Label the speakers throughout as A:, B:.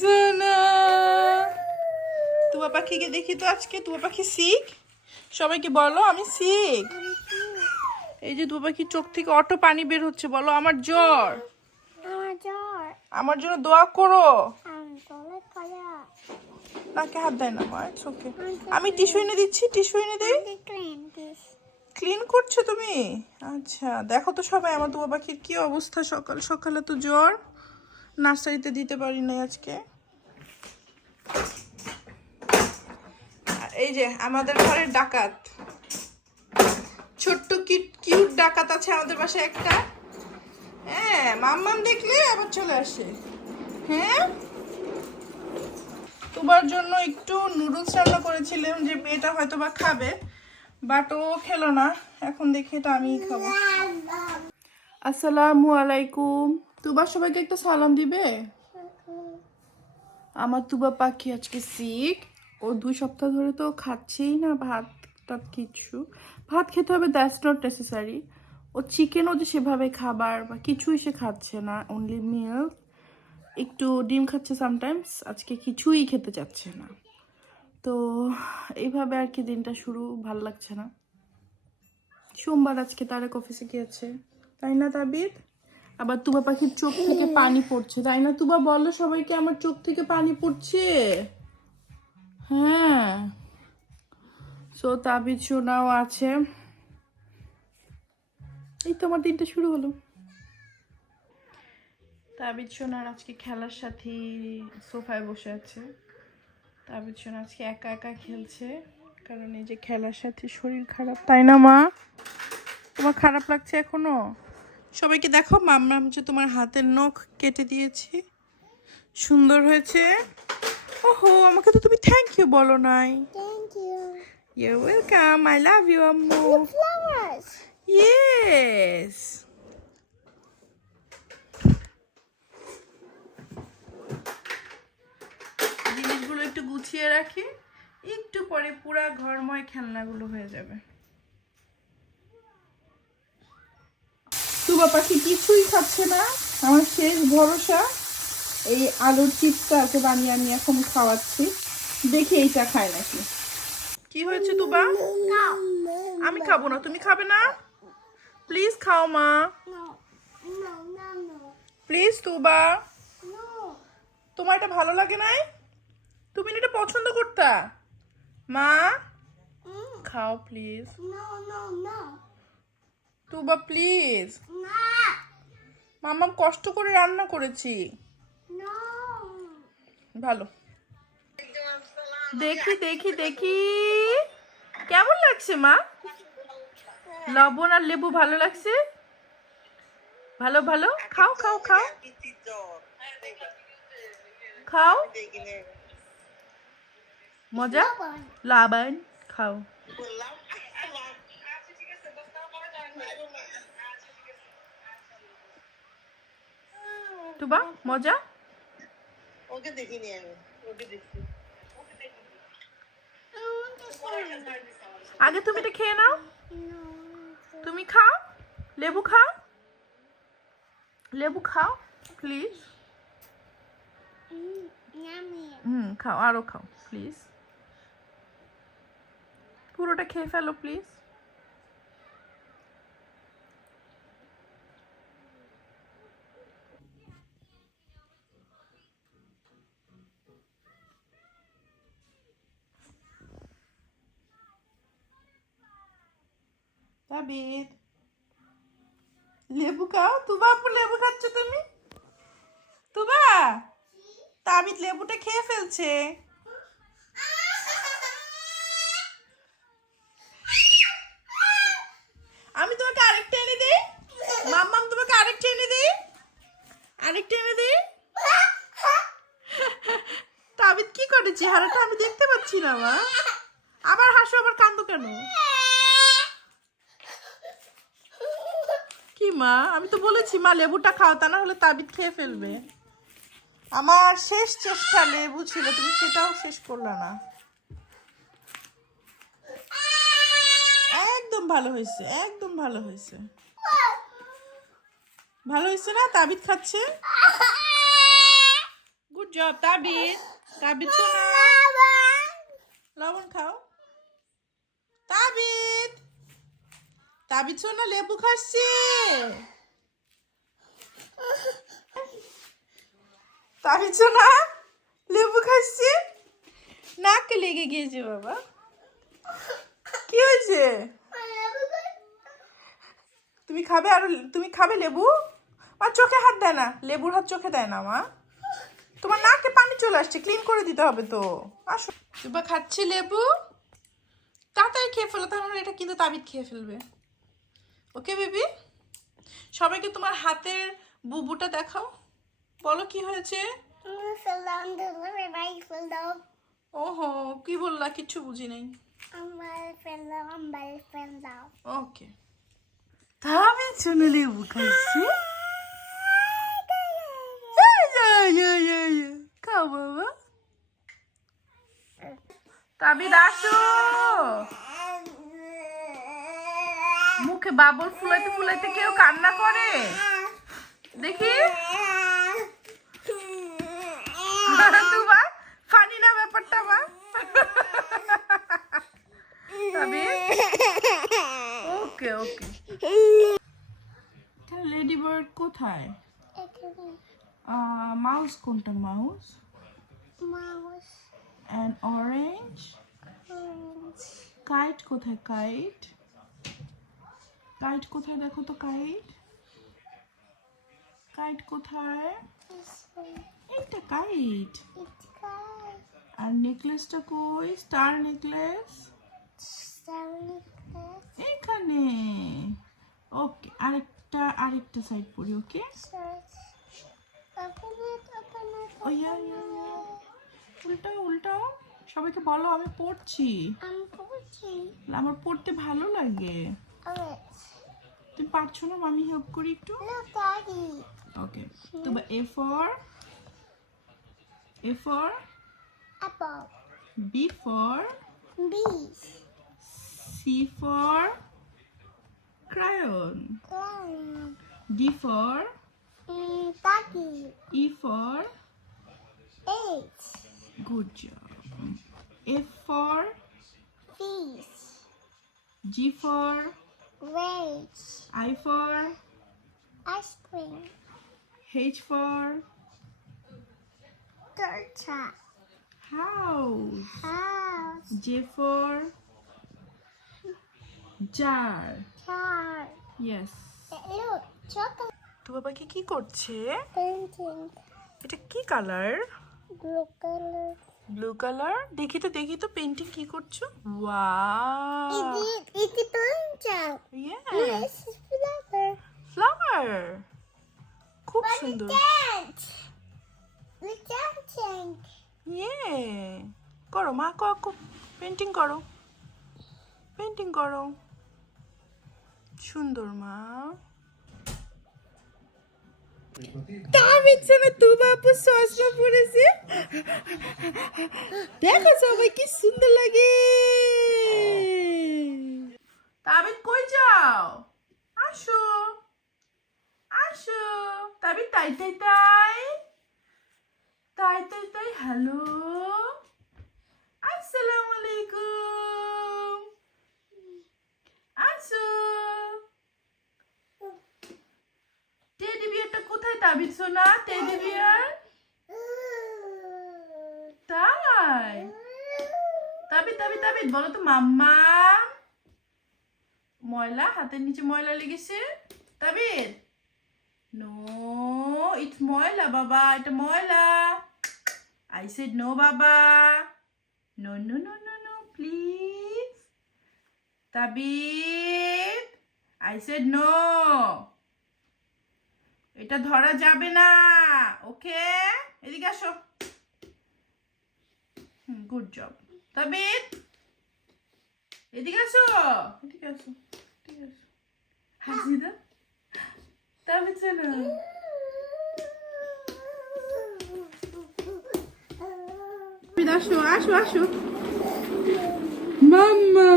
A: সোনা তুবা পাখিকে দেখি তো আজকে তুবা পাখি শিখ? সবাইকে বলো আমি শিখ। এই যে তুবা পাখির চোখ থেকে অটো পানি বের হচ্ছে বলো আমার জ্বর।
B: আমার
A: জন্য দোয়া করো। নাকে হাত দেয় না মা চোখে আমি টিস্যু এনে দিচ্ছি টিস্যু এনে দিই
B: ক্লিন
A: করছ তুমি? আচ্ছা দেখো তো সবাই আমার দুয়া পাখির কি অবস্থা সকাল সকালে তো জ্বর। নার্সারিতে দিতে পারি নাই আজকে। এই যে আমাদের ঘরের ডাকাত। ছোট্ট কিউট ডাকাত আছে আমাদের বাসায় একটা। হ্যাঁ মাম্মাম দেখলে আবার চলে আসে। হ্যাঁ? তোমার জন্য একটু নুডলস রান্না করেছিলাম, যে মেয়েটা হয়তো বা খাবে, বাট ও খেলো না। এখন দেখি এটা আমিই খাব। আসসালামু আলাইকুম। তুবা সবাইকে একটা সালাম দিবে? আমার তুবা পাখি আজকে শিখ ও দুই সপ্তাহ ধরে তো খাচ্ছেই না ভাত টাত কিছু। ভাত খেতে হবে দ্যাটস নট নেসেসারি ও চিকেনও যে সেভাবে খাবার বা কিছুই সে খাচ্ছে না অনলি মিল্ক একটু ডিম খাচ্ছে সামটাইমস আজকে কিছুই খেতে চাচ্ছে না। তো এইভাবে আর কি দিনটা শুরু, ভালো লাগছে না। সোমবার আজকে তারেক অফিসে গিয়েছে। তাই না তাবিদ আবার তুবা পাখির চোখ থেকে পানি পড়ছে, তাই না তুবা? বলো সবাইকে আমার চোখ থেকে পানি পড়ছে। হ্যাঁ। সো তাবিদ সোনাও আছে। এই তো আমার দিনটা শুরু হলো। তাবিদ সোনার আজকে খেলার সাথে সোফায় বসে আছে। তাবিদ সোনা আজকে একা একা খেলছে, কারণ এই যে খেলার সাথে শরীর খারাপ, তাই না মা? তোমার খারাপ লাগছে এখনও? সবাইকে দেখো মামরাম যে তোমার হাতের নখ কেটে দিয়েছি। সুন্দর হয়েছে। ওহো আমাকে তো তুমি থ্যাংক ইউ বলো নাই।
B: Thank you
A: you welcome I love you আম্মু।
B: ফ্লাওয়ার্স
A: ইয়েস জিনিসগুলো একটু গুছিয়ে রাখি একটু পরে পুরা ঘরময় খেলনাগুলো হয়ে যাবে। তুবা পাখি কিছুই খাচ্ছে না। আমার শেষ ভরসা, এই আলুর চিপসটা আছে বানিয়ে আমি এখন খাওয়াচ্ছি। দেখি এইটা খায় নাকি। কি হয়েছে তুবা? আমি খাব না, তুমি খাবে না? প্লিজ খাও মা। প্লিজ তুবা। তোমার এটা ভালো লাগে নাই? তুমি এটা পছন্দ করতা? মা? খাও প্লিজ তুবা প্লিজ মামা কষ্ট করে রান্না করেছি। ভালো। দেখি দেখি দেখি। কেমন লাগছে মা? লবণ আর লেবু ভালো লাগছে? ভালো ভালো? খাও খাও খাও। খাও। মজা? লাবান খাও। তুবা মজা?
C: ওকে দেখিনি আমি ওকে দেখছি।
A: আগে তুমি এটা খেয়ে নাও। তুমি খাও লেবু খাও। লেবু খাও প্লিজ হুম খাও আরও খাও প্লিজ পুরোটা খেয়ে ফেলো প্লিজ তাবিদ লেবু খাও। তুবা আপু, লেবু খাচ্ছ তুমি? তুবা? তাবিদ লেবুটা খেয়ে ফেলছে। আমি তোমাকে আরেকটা এনে দিই। মাম্মাম, তোমাকে আরেকটা এনে দিই। আরেকটা এনে দিই। তাবিদ কি করে? চেহারাটা আমি দেখতে পাচ্ছি না, মা। আবার হাসো, আবার কান্দো কেন? মা, আমি তো বলেছি, মা, লেবুটা খাও, তা না হলে তাবিদ খেয়ে ফেলবে। আমার শেষ চেষ্টা লেবু ছিল, তুমি সেটাও শেষ করলে না। একদম ভালো হয়েছে, একদম ভালো হয়েছে। ভালো হয়েছে না? তাবিদ খাচ্ছে? Good job তাবিদ। তাবিদ লবণ খাও। তাবিদ! তাবিদ শোনা লেবু খাচ্ছে। তাবিদ শোনা লেবু খাচ্ছে। নাকে লেগে গিয়েছে বাবা। কি হয়েছে? তুমি খাবে আর তুমি খাবে লেবু? মা, চোখে হাত দেয় না। লেবুর হাত চোখে দেয় না, মা। তোমার নাকে পানি চলে আসছে, ক্লিন করে দিতে হবে তো। আসো। তুবা খাচ্ছি লেবু। তাড়াতাড়ি খেয়ে ফেলো, তাহলে এটা কিন্তু তাবিদ খেয়ে ফেলবে। ওকে বেবি সবাইকে তোমার হাতের বুবুটা দেখাও। বলো কি হয়েছে. ওহো কি বললা? কিচ্ছু বুঝি নেই. ওকে তাবিদ শুনে লেবু খাও বাবা তাবিদ আসো মুখে বাবল ফুলাইতে ফুলাইতে কেউ কান্না করে? দেখি। ফানি না ব্যাপারটা Tabid okay okay. Lady bird কোথায়? মাউস কোনটা mouse?
B: Mouse.
A: And orange. Kite কোথায় কাইট? কাইট কোথায় দেখো তো কাইট কাইট কোথায়? এইটা কাইট আর নেকলেসটা কই? স্টার নেকলেস এইখানে ওকে আরেকটা আরেকটা সাইড পড়ি ওকে উল্টাও উল্টাও সবাইকে বলো আমি পড়ছি। আমার পড়তে ভালো লাগে. তুমি পারছ না আমি হেল্প করি একটু. ওকে তো A for A for
B: Apple.
A: B for
B: Bees.
A: C for crayon. D for
B: Daddy.
A: E for
B: Eight.
A: Good job F for
B: Fish.
A: G for
B: Rage.
A: I for
B: Ice cream.
A: H for
B: Torta.
A: House
B: House.
A: J for jar
B: Car.
A: Yes
B: Look, chocolate
A: তো বাবাকে কি করছে
B: painting.
A: এটা কি colour
B: Blue color.
A: Blue colour দেখি তো দেখি তো পেন্টিং কি করছ? ওয়াও ইয়েস ফ্লাওয়ার খুব সুন্দর। ইয়ে করো মা কাকু পেন্টিং করো। পেন্টিং করো। সুন্দর মা। তাবিদ না তু বাপু চশমা পরেছে দেখো সবাই কি সুন্দর লাগে তাবিদ কই যাও আসো আসো তাবিদ তাই তাই তাই তাই তাই তাই হ্যালো আসসালামু আলাইকুম আসো টেডি বিয়ারটা কোথায় তাবিদ সোনা টেডি বিয়ার তাই বলো তো, মাম্মা। ময়লা, হাতের নিচে ময়লা লেগেছে। তাবির? নো ইটস ময়লা, বাবা, এটা ময়লা। আই সেড নো বাবা। No no no no no please Tabir? I said no এটা ধরা যাবে না। ওকে এদিকে আসো। গুড জব তাবিদ এদিকে আসো। এদিকে আসো এদিকে আসো। হাসি দাও। শোনো তাবিদ আসো আসো আসো। মাম্মা।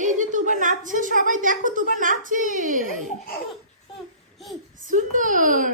A: এই যে তুবা নাচছে সবাই দেখো তুবা নাচে সুন্দর।